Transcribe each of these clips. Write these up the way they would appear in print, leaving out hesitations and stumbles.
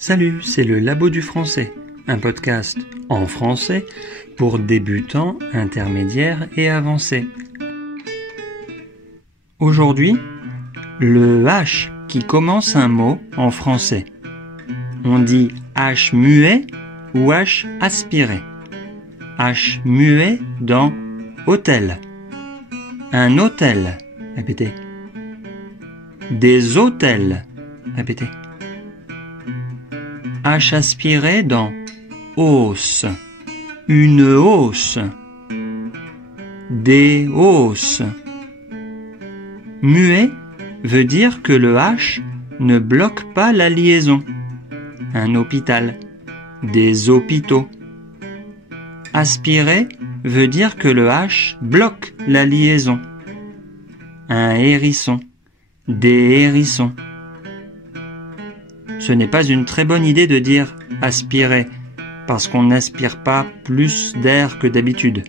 Salut, c'est le Labo du Français, un podcast en français pour débutants, intermédiaires et avancés. Aujourd'hui, le H qui commence un mot en français. On dit H muet ou H aspiré. H muet dans hôtel. Un hôtel, répétez. Des hôtels, répétez. H aspiré dans hausse, une hausse, des hausses. Muet veut dire que le H ne bloque pas la liaison. Un hôpital, des hôpitaux. Aspiré veut dire que le H bloque la liaison. Un hérisson, des hérissons. Ce n'est pas une très bonne idée de dire « aspirer » parce qu'on n'aspire pas plus d'air que d'habitude.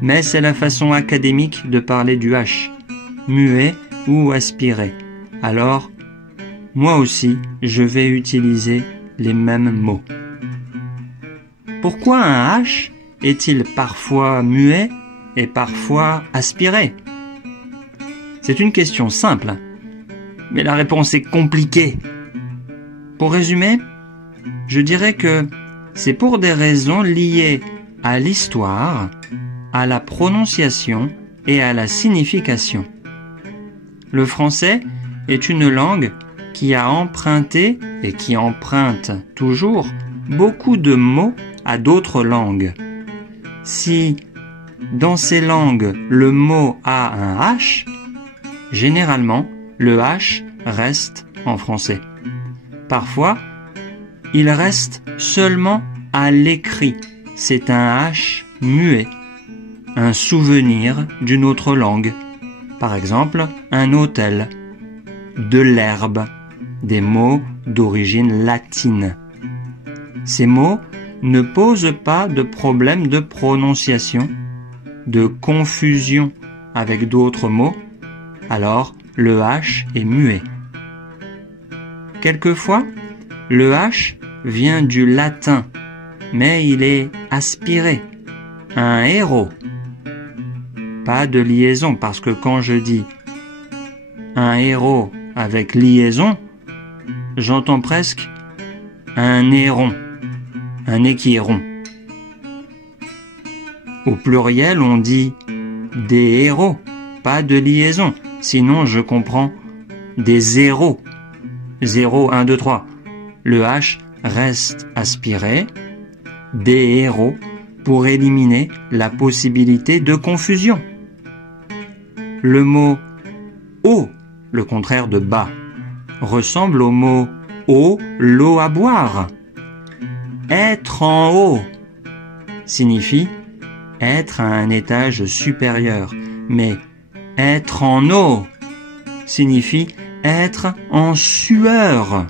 Mais c'est la façon académique de parler du H, muet ou aspiré. Alors, moi aussi, je vais utiliser les mêmes mots. Pourquoi un H est-il parfois muet et parfois aspiré? C'est une question simple, mais la réponse est compliquée. Pour résumer, je dirais que c'est pour des raisons liées à l'histoire, à la prononciation et à la signification. Le français est une langue qui a emprunté et qui emprunte toujours beaucoup de mots à d'autres langues. Si dans ces langues le mot a un H, généralement le H reste en français. Parfois, il reste seulement à l'écrit. C'est un H muet, un souvenir d'une autre langue. Par exemple, un hôtel, de l'herbe, des mots d'origine latine. Ces mots ne posent pas de problème de prononciation, de confusion avec d'autres mots, alors le H est muet. Quelquefois, le H vient du latin, mais il est aspiré. Un héros. Pas de liaison, parce que quand je dis un héros avec liaison, j'entends presque un héron, un nez qui est rond. Au pluriel, on dit des héros, pas de liaison, sinon je comprends des zéros. 0, 1, 2, 3. Le H reste aspiré, des héros, pour éliminer la possibilité de confusion. Le mot eau, le contraire de bas, ressemble au mot eau, l'eau à boire. Être en haut signifie être à un étage supérieur, mais être en eau signifie être en sueur.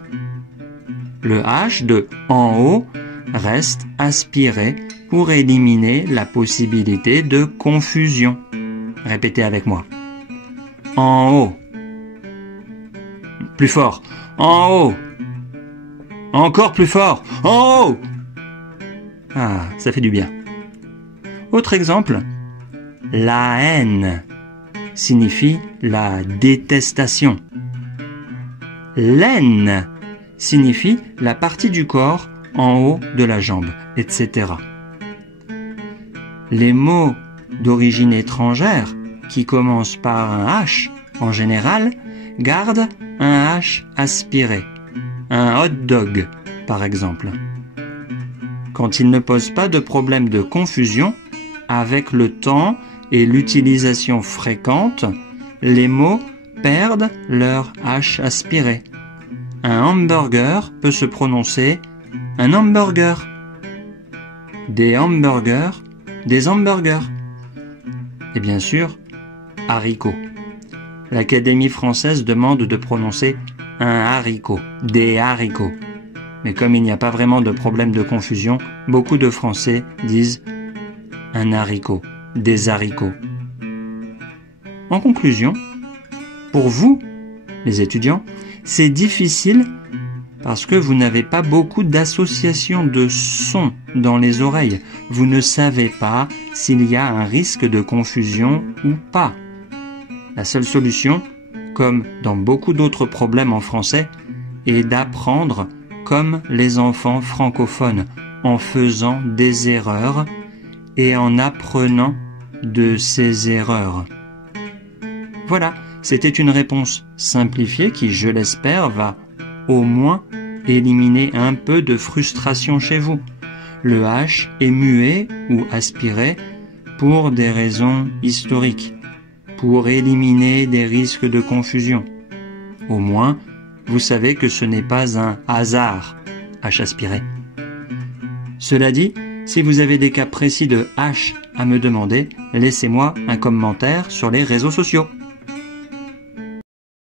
Le H de en haut reste aspiré pour éliminer la possibilité de confusion. Répétez avec moi. En haut. Plus fort. En haut. Encore plus fort. En haut. Ah, ça fait du bien. Autre exemple. La haine signifie la détestation. L'aine signifie la partie du corps en haut de la jambe, etc. Les mots d'origine étrangère qui commencent par un H, en général, gardent un H aspiré. Un hot dog, par exemple. Quand ils ne posent pas de problème de confusion, avec le temps et l'utilisation fréquente, les mots perdent leur H aspiré. Un hamburger peut se prononcer un hamburger. Des hamburgers, des hamburgers. Et bien sûr, haricots. L'Académie française demande de prononcer un haricot, des haricots. Mais comme il n'y a pas vraiment de problème de confusion, beaucoup de Français disent un haricot, des haricots. En conclusion, pour vous, les étudiants, c'est difficile parce que vous n'avez pas beaucoup d'associations de sons dans les oreilles. Vous ne savez pas s'il y a un risque de confusion ou pas. La seule solution, comme dans beaucoup d'autres problèmes en français, est d'apprendre comme les enfants francophones, en faisant des erreurs et en apprenant de ces erreurs. Voilà, c'était une réponse simplifiée qui, je l'espère, va au moins éliminer un peu de frustration chez vous. Le H est muet ou aspiré pour des raisons historiques, pour éliminer des risques de confusion. Au moins, vous savez que ce n'est pas un hasard, H aspiré. Cela dit, si vous avez des cas précis de H à me demander, laissez-moi un commentaire sur les réseaux sociaux.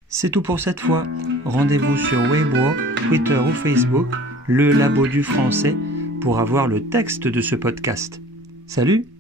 C'est tout pour cette fois. Rendez-vous sur Weibo, Twitter ou Facebook, le Labo du Français, pour avoir le texte de ce podcast. Salut!